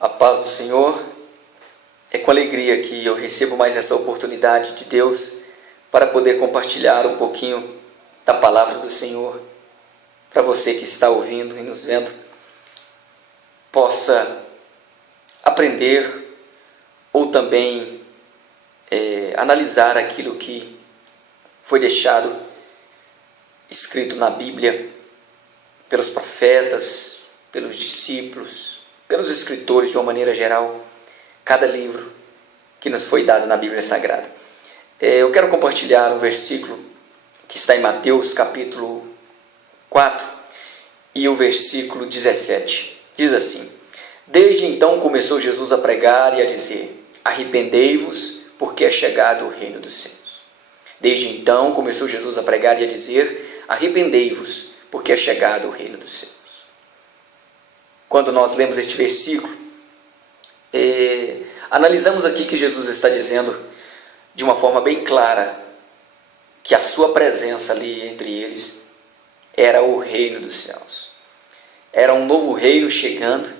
A paz do Senhor. É com alegria que eu recebo mais essa oportunidade de Deus para poder compartilhar um pouquinho da palavra do Senhor para você que está ouvindo e nos vendo possa aprender ou também analisar aquilo que foi deixado escrito na Bíblia pelos profetas, pelos discípulos, pelos escritores de uma maneira geral, cada livro que nos foi dado na Bíblia Sagrada. Eu quero compartilhar um versículo que está em Mateus capítulo 4 e o versículo 17. Diz assim: Desde então começou Jesus a pregar e a dizer: Arrependei-vos, porque é chegado o reino dos céus. Desde então começou Jesus a pregar e a dizer: Arrependei-vos, porque é chegado o reino dos céus. Quando nós lemos este versículo, analisamos aqui que Jesus está dizendo de uma forma bem clara que a sua presença ali entre eles era o reino dos céus. Era um novo reino chegando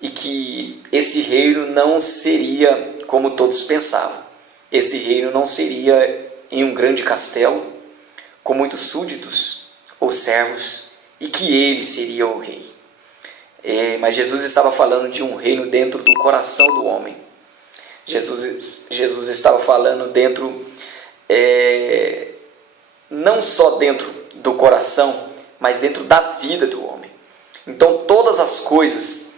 e que esse reino não seria como todos pensavam. Esse reino não seria em um grande castelo com muitos súditos ou servos e que ele seria o rei. Mas Jesus estava falando de um reino dentro do coração do homem. Jesus estava falando dentro, não só dentro do coração, mas dentro da vida do homem. Então todas as coisas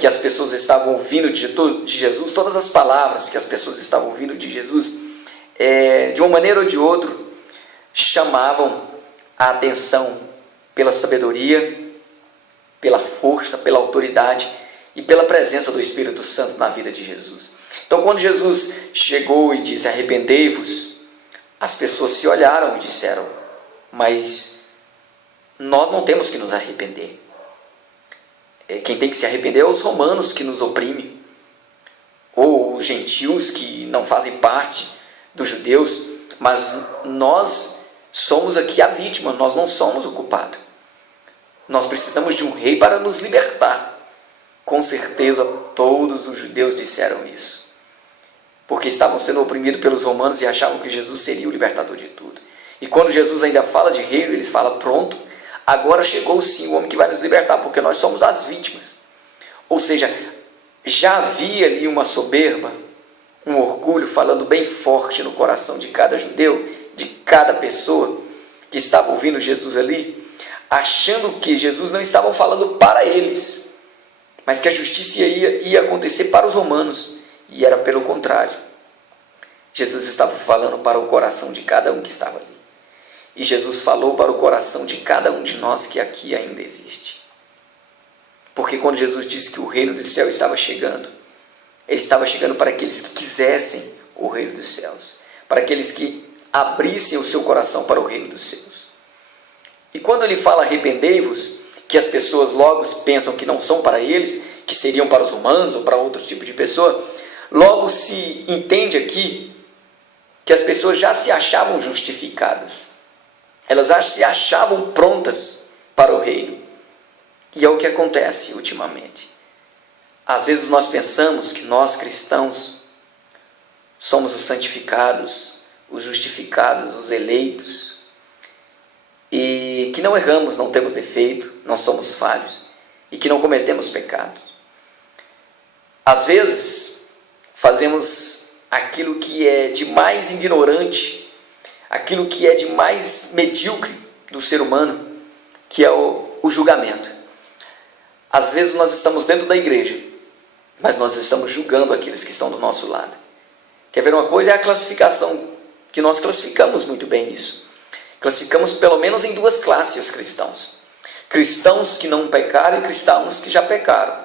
que as pessoas estavam ouvindo de Jesus, todas as palavras que as pessoas estavam ouvindo de Jesus, de uma maneira ou de outra, chamavam a atenção pela sabedoria, pela força, pela autoridade e pela presença do Espírito Santo na vida de Jesus. Então, quando Jesus chegou e disse: Arrependei-vos, as pessoas se olharam e disseram: Mas nós não temos que nos arrepender. Quem tem que se arrepender é os romanos que nos oprimem, ou os gentios que não fazem parte dos judeus, mas nós somos aqui a vítima, nós não somos o culpado. Nós precisamos de um rei para nos libertar. Com certeza todos os judeus disseram isso, porque estavam sendo oprimidos pelos romanos e achavam que Jesus seria o libertador de tudo. E quando Jesus ainda fala de reino, eles falam: pronto, agora chegou sim o homem que vai nos libertar, porque nós somos as vítimas. Ou seja, já havia ali uma soberba, um orgulho falando bem forte no coração de cada judeu, de cada pessoa que estava ouvindo Jesus ali, achando que Jesus não estava falando para eles, mas que a justiça ia acontecer para os romanos, e era pelo contrário. Jesus estava falando para o coração de cada um que estava ali, e Jesus falou para o coração de cada um de nós que aqui ainda existe, porque quando Jesus disse que o reino do céu estava chegando, ele estava chegando para aqueles que quisessem o reino dos céus, para aqueles que abrissem o seu coração para o reino dos céus. E quando ele fala arrependei-vos, que as pessoas logo pensam que não são para eles, que seriam para os romanos ou para outro tipo de pessoa, logo se entende aqui que as pessoas já se achavam justificadas. Elas já se achavam prontas para o reino. E é o que acontece ultimamente. Às vezes nós pensamos que nós cristãos somos os santificados, os justificados, os eleitos, e que não erramos, não temos defeito, não somos falhos e que não cometemos pecado. Às vezes fazemos aquilo que é de mais ignorante, aquilo que é de mais medíocre do ser humano, que é o julgamento. Às vezes nós estamos dentro da igreja, mas nós estamos julgando aqueles que estão do nosso lado. Quer ver uma coisa? É a classificação, que nós classificamos muito bem isso. Classificamos pelo menos em duas classes os cristãos. Cristãos que não pecaram e cristãos que já pecaram.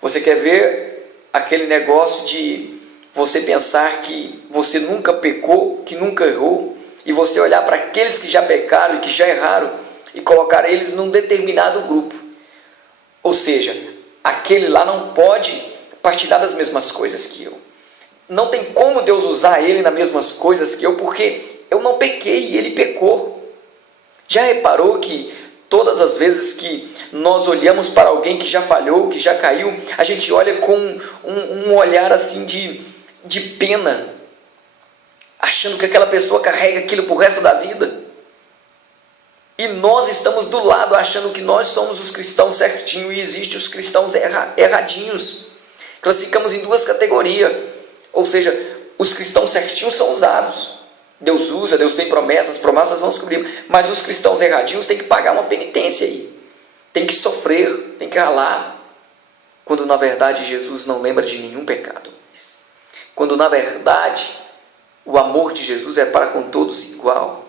Você quer ver aquele negócio de você pensar que você nunca pecou, que nunca errou, e você olhar para aqueles que já pecaram e que já erraram e colocar eles num determinado grupo. Ou seja, aquele lá não pode partilhar das mesmas coisas que eu. Não tem como Deus usar ele nas mesmas coisas que eu, porque eu não pequei e ele pecou. Já reparou que Todas as vezes que nós olhamos para alguém que já falhou, que já caiu, a gente olha com um olhar assim de pena, achando que aquela pessoa carrega aquilo para o resto da vida. E nós estamos do lado achando que nós somos os cristãos certinhos e existem os cristãos erradinhos. Classificamos em duas categorias, ou seja, os cristãos certinhos são usados. Deus usa, Deus tem promessas, as promessas vão se cumprir, mas os cristãos erradinhos têm que pagar uma penitência aí, tem que sofrer, tem que ralar, quando na verdade Jesus não lembra de nenhum pecado, quando na verdade o amor de Jesus é para com todos igual.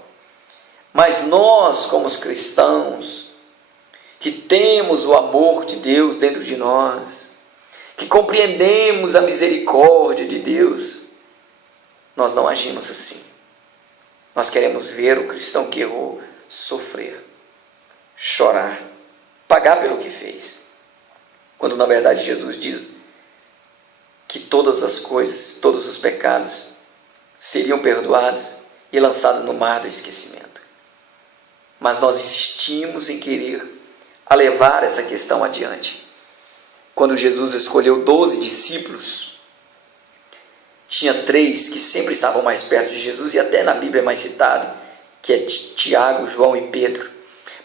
Mas nós, como os cristãos, que temos o amor de Deus dentro de nós, que compreendemos a misericórdia de Deus, nós não agimos assim. Nós queremos ver o cristão que errou sofrer, chorar, pagar pelo que fez. Quando na verdade Jesus diz que todas as coisas, todos os pecados seriam perdoados e lançados no mar do esquecimento. Mas nós insistimos em querer levar essa questão adiante. Quando Jesus escolheu 12 discípulos, tinha 3 que sempre estavam mais perto de Jesus, e até na Bíblia é mais citado, que é Tiago, João e Pedro.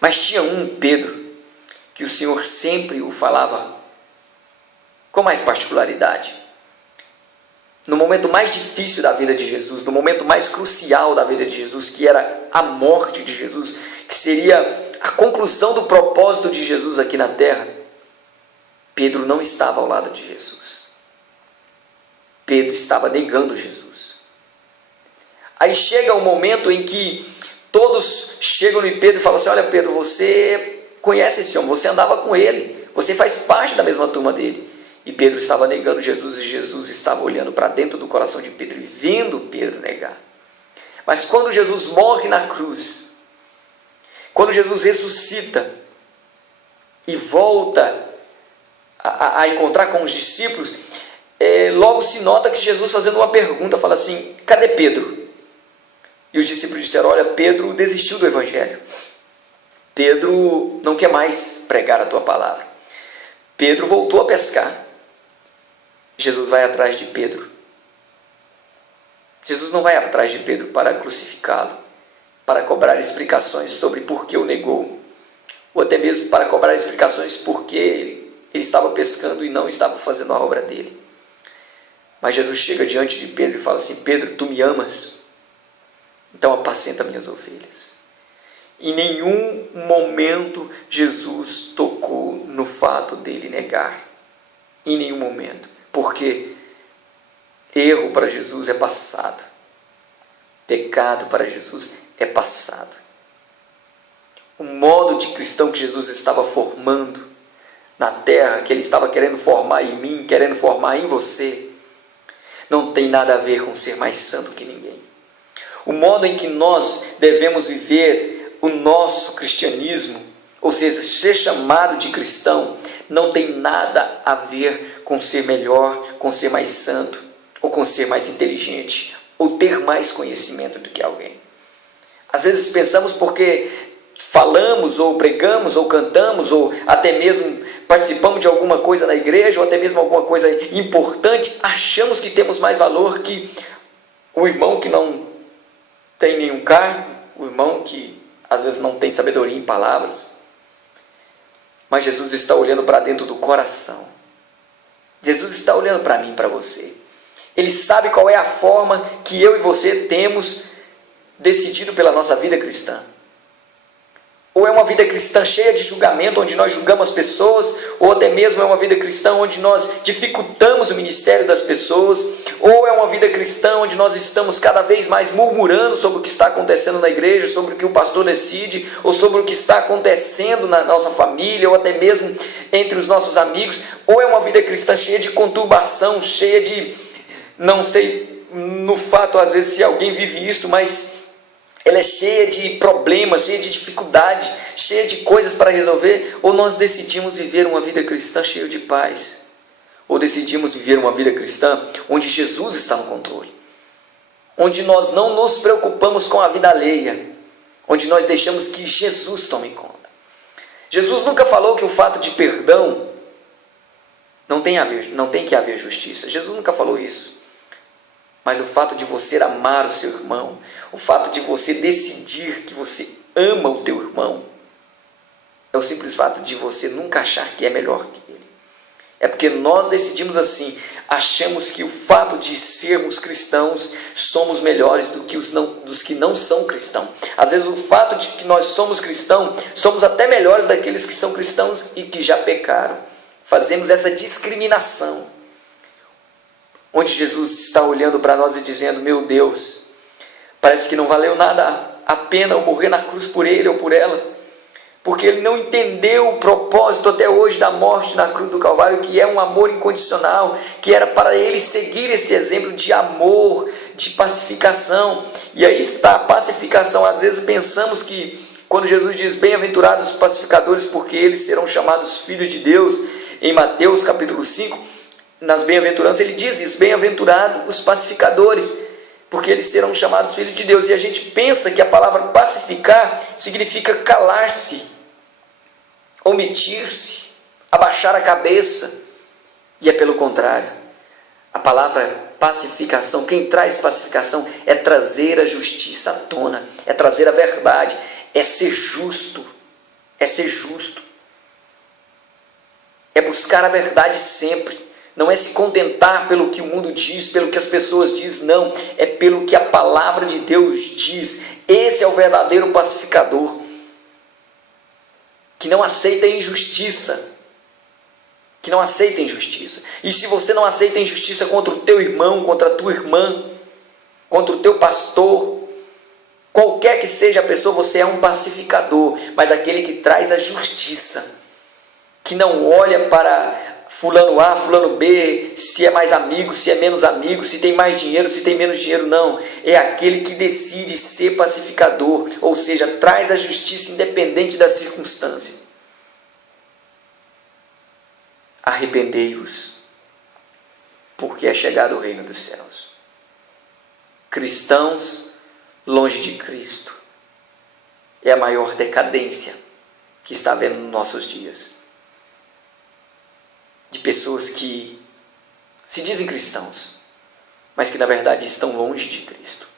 Mas tinha um, Pedro, que o Senhor sempre o falava com mais particularidade. No momento mais difícil da vida de Jesus, no momento mais crucial da vida de Jesus, que era a morte de Jesus, que seria a conclusão do propósito de Jesus aqui na terra, Pedro não estava ao lado de Jesus. Pedro estava negando Jesus. Aí chega um momento em que todos chegam em Pedro e falam assim: olha Pedro, você conhece esse homem, você andava com ele, você faz parte da mesma turma dele. E Pedro estava negando Jesus, e Jesus estava olhando para dentro do coração de Pedro e vendo Pedro negar. Mas quando Jesus morre na cruz, quando Jesus ressuscita e volta a encontrar com os discípulos, logo se nota que Jesus, fazendo uma pergunta, fala assim: cadê Pedro? E os discípulos disseram: olha, Pedro desistiu do evangelho, Pedro não quer mais pregar a tua palavra, Pedro voltou a pescar. Jesus vai atrás de Pedro. Jesus não vai atrás de Pedro para crucificá-lo, para cobrar explicações sobre por que o negou, ou até mesmo para cobrar explicações por que ele estava pescando e não estava fazendo a obra dele. Mas Jesus chega diante de Pedro e fala assim: Pedro, tu me amas? Então apacenta minhas ovelhas. Em nenhum momento Jesus tocou no fato dele negar. Em nenhum momento. Porque erro para Jesus é passado. Pecado para Jesus é passado. O modo de cristão que Jesus estava formando na terra, que ele estava querendo formar em mim, querendo formar em você, não tem nada a ver com ser mais santo que ninguém. O modo em que nós devemos viver o nosso cristianismo, ou seja, ser chamado de cristão, não tem nada a ver com ser melhor, com ser mais santo, ou com ser mais inteligente, ou ter mais conhecimento do que alguém. Às vezes pensamos porque falamos, ou pregamos, ou cantamos, ou até mesmo participamos de alguma coisa na igreja, ou até mesmo alguma coisa importante, achamos que temos mais valor que o irmão que não tem nenhum cargo, o irmão que às vezes não tem sabedoria em palavras. Mas Jesus está olhando para dentro do coração. Jesus está olhando para mim, para você. Ele sabe qual é a forma que eu e você temos decidido pela nossa vida cristã. Ou é uma vida cristã cheia de julgamento, onde nós julgamos as pessoas, ou até mesmo é uma vida cristã onde nós dificultamos o ministério das pessoas, ou é uma vida cristã onde nós estamos cada vez mais murmurando sobre o que está acontecendo na igreja, sobre o que o pastor decide, ou sobre o que está acontecendo na nossa família, ou até mesmo entre os nossos amigos, ou é uma vida cristã cheia de conturbação, cheia de, não sei no fato às vezes se alguém vive isso, mas ela é cheia de problemas, cheia de dificuldade, cheia de coisas para resolver. Ou nós decidimos viver uma vida cristã cheia de paz, ou decidimos viver uma vida cristã onde Jesus está no controle, onde nós não nos preocupamos com a vida alheia, onde nós deixamos que Jesus tome conta. Jesus nunca falou que o fato de perdão não tem que haver justiça. Jesus nunca falou isso. Mas o fato de você amar o seu irmão, o fato de você decidir que você ama o teu irmão, é o simples fato de você nunca achar que é melhor que ele. É porque nós decidimos assim, achamos que o fato de sermos cristãos somos melhores do que dos que não são cristãos. Às vezes o fato de que nós somos cristãos, somos até melhores daqueles que são cristãos e que já pecaram. Fazemos essa discriminação, onde Jesus está olhando para nós e dizendo: meu Deus, parece que não valeu nada a pena eu morrer na cruz por ele ou por ela, porque ele não entendeu o propósito até hoje da morte na cruz do Calvário, que é um amor incondicional, que era para ele seguir este exemplo de amor, de pacificação. E aí está a pacificação. Às vezes pensamos que quando Jesus diz bem-aventurados os pacificadores, porque eles serão chamados filhos de Deus, em Mateus capítulo 5, nas bem-aventuranças ele diz isso: bem-aventurados os pacificadores, porque eles serão chamados filhos de Deus. E a gente pensa que a palavra pacificar significa calar-se, omitir-se, abaixar a cabeça. E é pelo contrário. A palavra pacificação, quem traz pacificação é trazer a justiça à tona, é trazer a verdade, é ser justo, é ser justo, é buscar a verdade sempre. Não é se contentar pelo que o mundo diz, pelo que as pessoas dizem, não. É pelo que a palavra de Deus diz. Esse é o verdadeiro pacificador, que não aceita injustiça. Que não aceita injustiça. E se você não aceita injustiça contra o teu irmão, contra a tua irmã, contra o teu pastor, qualquer que seja a pessoa, você é um pacificador. Mas aquele que traz a justiça, que não olha para fulano A, fulano B, se é mais amigo, se é menos amigo, se tem mais dinheiro, se tem menos dinheiro, não. É aquele que decide ser pacificador, ou seja, traz a justiça independente da circunstância. Arrependei-vos, porque é chegado o reino dos céus. Cristãos longe de Cristo é a maior decadência que está havendo nos nossos dias. De pessoas que se dizem cristãos, mas que na verdade estão longe de Cristo,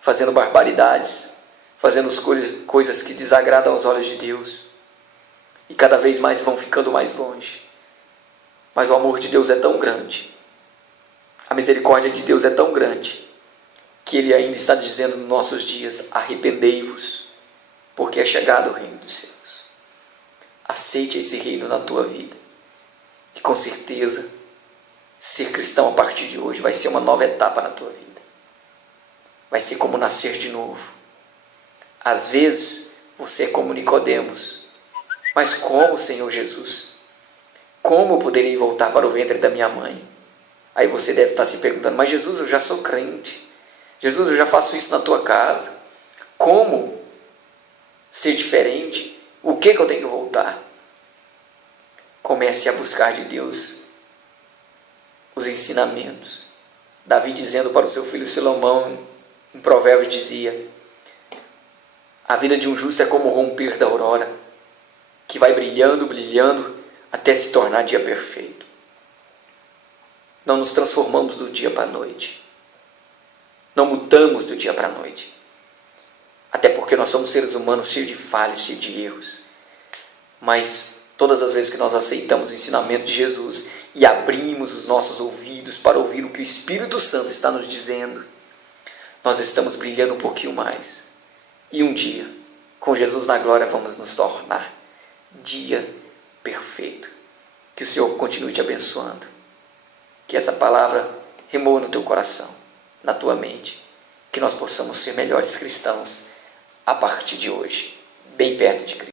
fazendo barbaridades, fazendo coisas que desagradam aos olhos de Deus, e cada vez mais vão ficando mais longe. Mas o amor de Deus é tão grande, a misericórdia de Deus é tão grande, que Ele ainda está dizendo nos nossos dias: arrependei-vos, porque é chegado o reino dos céus. Aceite esse reino na tua vida. E com certeza, ser cristão a partir de hoje vai ser uma nova etapa na tua vida. Vai ser como nascer de novo. Às vezes, você é como Nicodemos. Mas como, Senhor Jesus? Como eu poderei voltar para o ventre da minha mãe? Aí você deve estar se perguntando: mas Jesus, eu já sou crente. Jesus, eu já faço isso na tua casa. Como ser diferente? O que eu tenho que voltar? Comece a buscar de Deus os ensinamentos. Davi, dizendo para o seu filho Salomão, em Provérbios, dizia: a vida de um justo é como o romper da aurora, que vai brilhando, brilhando, até se tornar dia perfeito. Não nos transformamos do dia para a noite. Não mudamos do dia para a noite. Até porque nós somos seres humanos cheios de falhas, cheios de erros. Mas todas as vezes que nós aceitamos o ensinamento de Jesus e abrimos os nossos ouvidos para ouvir o que o Espírito Santo está nos dizendo, nós estamos brilhando um pouquinho mais. E um dia, com Jesus na glória, vamos nos tornar dia perfeito. Que o Senhor continue te abençoando. Que essa palavra remoa no teu coração, na tua mente. Que nós possamos ser melhores cristãos a partir de hoje, bem perto de Cristo.